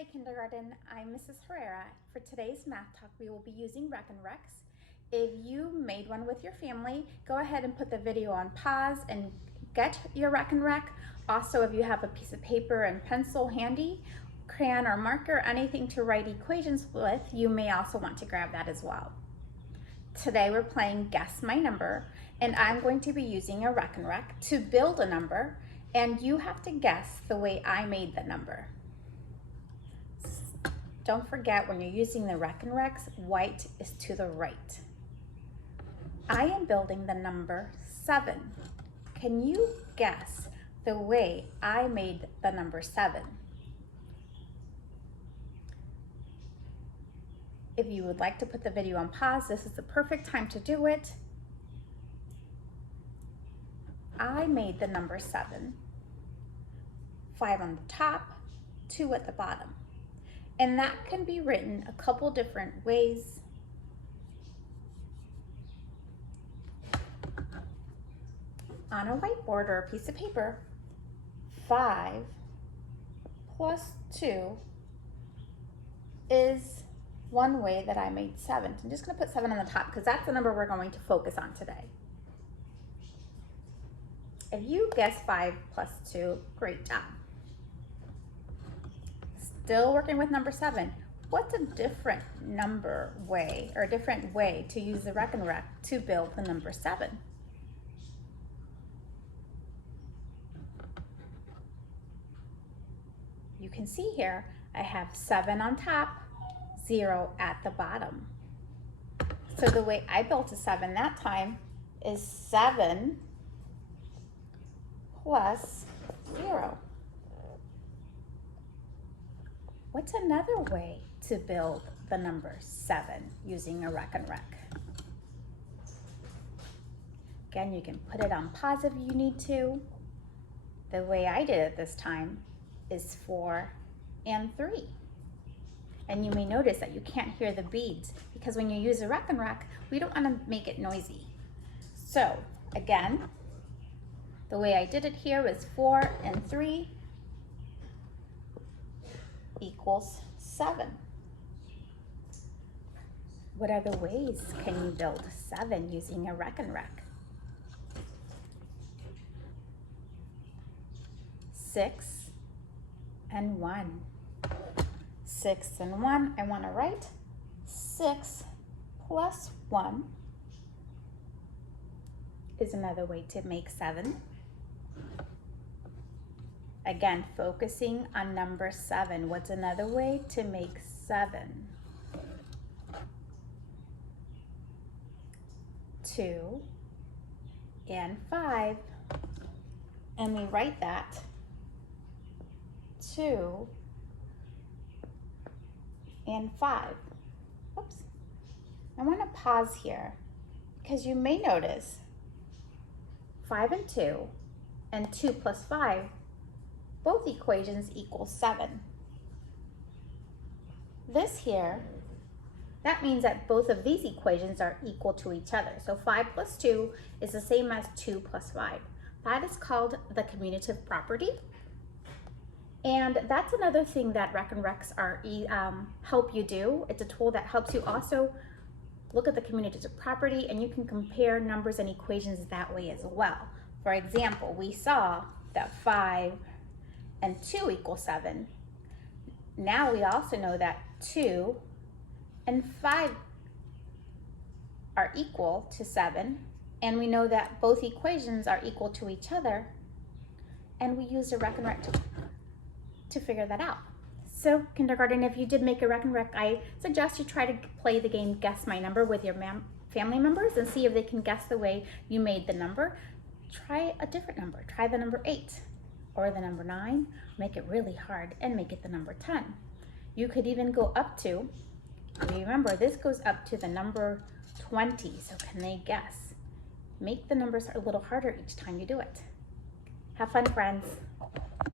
Hi kindergarten, I'm Mrs. Herrera. For today's math talk, we will be using Reckon Recs. If you made one with your family, go ahead and put the video on pause and get your Reckon Rec. Also, if you have a piece of paper and pencil handy, crayon or marker, anything to write equations with, you may also want to grab that as well. Today we're playing Guess My Number, and I'm going to be using a Reckon Rec to build a number, and you have to guess the way I made the number. Don't forget, when you're using the Reckon Recs, white is to the right. I am building the number 7. Can you guess the way I made the number 7? If you would like to put the video on pause, this is the perfect time to do it. I made the number 7. 5 on the top, 2 at the bottom. And that can be written a couple different ways. On a whiteboard or a piece of paper, 5 plus 2 is one way that I made 7. I'm just going to put 7 on the top because that's the number we're going to focus on today. If you guess 5 plus 2, great job. Still working with number 7. What's a different number way or a different way to use the Reckon Rec to build the number 7? You can see here I have 7 on top, 0 at the bottom. So the way I built a 7 that time is 7 plus 0. What's another way to build the number 7 using a Reckon Rec? Again, you can put it on pause if you need to. The way I did it this time is 4 and 3. And you may notice that you can't hear the beads because when you use a Reckon Rec, we don't want to make it noisy. So again, the way I did it here was 4 and 3 equals 7. What other ways can you build 7 using a Reckon Rec? 6 and 1. 6 and 1, I want to write 6 plus 1 is another way to make 7. Again, focusing on number 7. What's another way to make 7? 2 and 5. And we write that 2 and 5. Oops. I want to pause here because you may notice 5 and 2 and 2 plus 5, both equations equal 7. This here, that means that both of these equations are equal to each other. So 5 plus 2 is the same as 2 plus 5. That is called the commutative property. And that's another thing that Reckon Recs help you do. It's a tool that helps you also look at the commutative property, and you can compare numbers and equations that way as well. For example, we saw that 5 and 2 equal 7. Now we also know that 2 and 5 are equal to 7, and we know that both equations are equal to each other, and we used a Reckon Rec to figure that out. So kindergarten, if you did make a Reckon Rec, I suggest you try to play the game Guess My Number with your family members and see if they can guess the way you made the number. Try a different number. Try the number 8 or the number 9. Make it really hard and make it the number 10. You could even go up to, remember this goes up to the number 20, so can they guess? Make the numbers a little harder each time you do it. Have fun, friends.